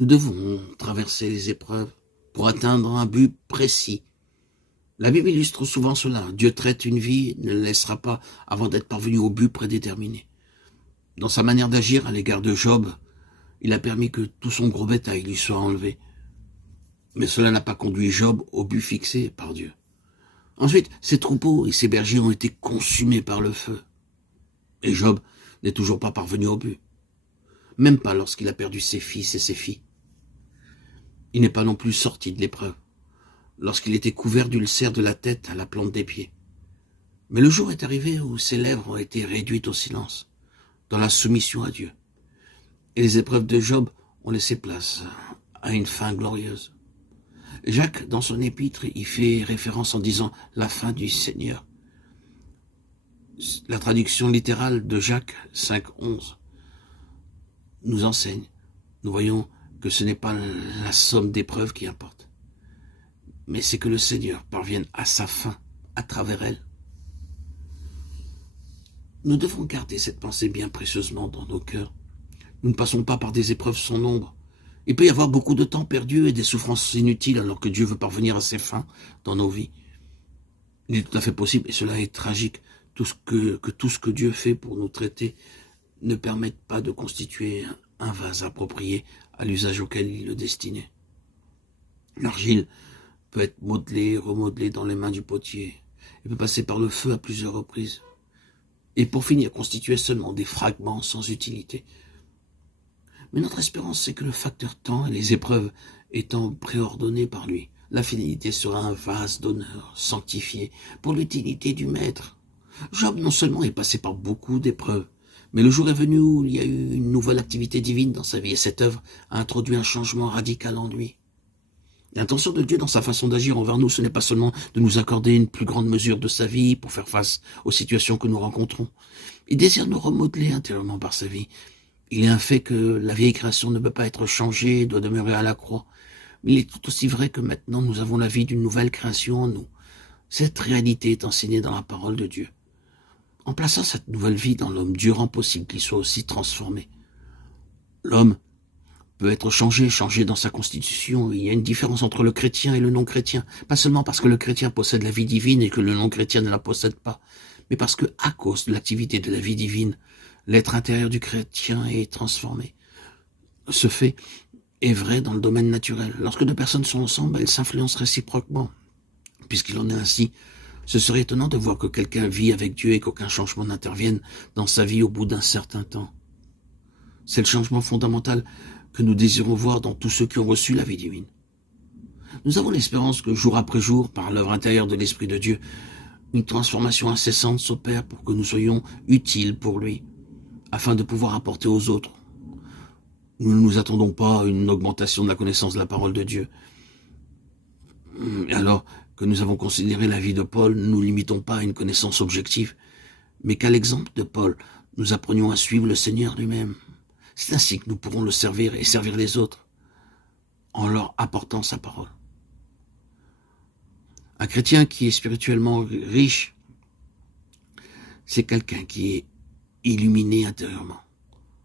Nous devons traverser les épreuves pour atteindre un but précis. La Bible illustre souvent cela. Dieu traite une vie, ne le laissera pas avant d'être parvenu au but prédéterminé. Dans sa manière d'agir à l'égard de Job, il a permis que tout son gros bétail lui soit enlevé. Mais cela n'a pas conduit Job au but fixé par Dieu. Ensuite, ses troupeaux et ses bergers ont été consumés par le feu. Et Job n'est toujours pas parvenu au but. Même pas lorsqu'il a perdu ses fils et ses filles. Il n'est pas non plus sorti de l'épreuve, lorsqu'il était couvert d'ulcères de la tête à la plante des pieds. Mais le jour est arrivé où ses lèvres ont été réduites au silence, dans la soumission à Dieu. Et les épreuves de Job ont laissé place à une fin glorieuse. Jacques, dans son épître, y fait référence en disant « la fin du Seigneur ». La traduction littérale de Jacques 5,11 nous enseigne. Nous voyons que ce n'est pas la somme d'épreuves qui importe, mais c'est que le Seigneur parvienne à sa fin à travers elle. Nous devons garder cette pensée bien précieusement dans nos cœurs. Nous ne passons pas par des épreuves sans nombre. Il peut y avoir beaucoup de temps perdu et des souffrances inutiles alors que Dieu veut parvenir à ses fins dans nos vies. Il est tout à fait possible, et cela est tragique, que tout ce que Dieu fait pour nous traiter ne permette pas de constituer un vase approprié à l'usage auquel il le destinait. L'argile peut être modelée, remodelée dans les mains du potier. Elle peut passer par le feu à plusieurs reprises. Et pour finir, constituer seulement des fragments sans utilité. Mais notre espérance, c'est que le facteur temps et les épreuves étant préordonnées par lui, la finalité sera un vase d'honneur, sanctifié, pour l'utilité du Maître. Job non seulement est passé par beaucoup d'épreuves, mais le jour est venu où il y a eu une nouvelle activité divine dans sa vie, et cette œuvre a introduit un changement radical en lui. L'intention de Dieu dans sa façon d'agir envers nous, ce n'est pas seulement de nous accorder une plus grande mesure de sa vie pour faire face aux situations que nous rencontrons. Il désire nous remodeler intérieurement par sa vie. Il est un fait que la vieille création ne peut pas être changée, doit demeurer à la croix. Mais il est tout aussi vrai que maintenant nous avons la vie d'une nouvelle création en nous. Cette réalité est enseignée dans la parole de Dieu. En plaçant cette nouvelle vie dans l'homme, Dieu rend possible qu'il soit aussi transformé. L'homme peut être changé dans sa constitution. Il y a une différence entre le chrétien et le non-chrétien. Pas seulement parce que le chrétien possède la vie divine et que le non-chrétien ne la possède pas, mais parce que, à cause de l'activité de la vie divine, l'être intérieur du chrétien est transformé. Ce fait est vrai dans le domaine naturel. Lorsque deux personnes sont ensemble, elles s'influencent réciproquement. Puisqu'il en est ainsi, ce serait étonnant de voir que quelqu'un vit avec Dieu et qu'aucun changement n'intervienne dans sa vie au bout d'un certain temps. C'est le changement fondamental que nous désirons voir dans tous ceux qui ont reçu la vie divine. Nous avons l'espérance que jour après jour, par l'œuvre intérieure de l'Esprit de Dieu, une transformation incessante s'opère pour que nous soyons utiles pour lui, afin de pouvoir apporter aux autres. Nous ne nous attendons pas à une augmentation de la connaissance de la parole de Dieu. Alors que nous avons considéré la vie de Paul, ne nous limitons pas à une connaissance objective, mais qu'à l'exemple de Paul, nous apprenions à suivre le Seigneur lui-même. C'est ainsi que nous pourrons le servir et servir les autres, en leur apportant sa parole. Un chrétien qui est spirituellement riche, c'est quelqu'un qui est illuminé intérieurement.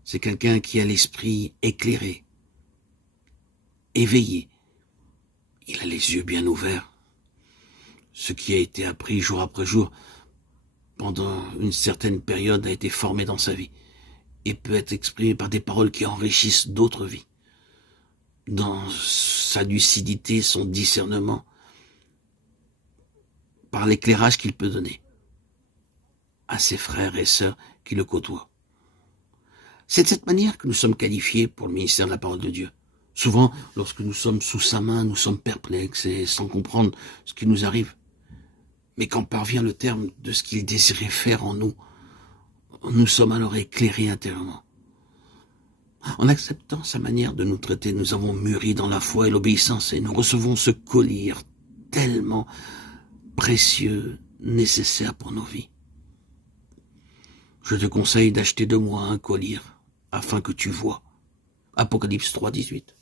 C'est quelqu'un qui a l'esprit éclairé, éveillé. Il a les yeux bien ouverts. Ce qui a été appris jour après jour pendant une certaine période a été formé dans sa vie et peut être exprimé par des paroles qui enrichissent d'autres vies. Dans sa lucidité, son discernement, par l'éclairage qu'il peut donner à ses frères et sœurs qui le côtoient. C'est de cette manière que nous sommes qualifiés pour le ministère de la parole de Dieu. Souvent, lorsque nous sommes sous sa main, nous sommes perplexes et sans comprendre ce qui nous arrive. Mais quand parvient le terme de ce qu'il désirait faire en nous, nous sommes alors éclairés intérieurement. En acceptant sa manière de nous traiter, nous avons mûri dans la foi et l'obéissance et nous recevons ce collier tellement précieux, nécessaire pour nos vies. Je te conseille d'acheter de moi un collier afin que tu vois. Apocalypse 3, 18.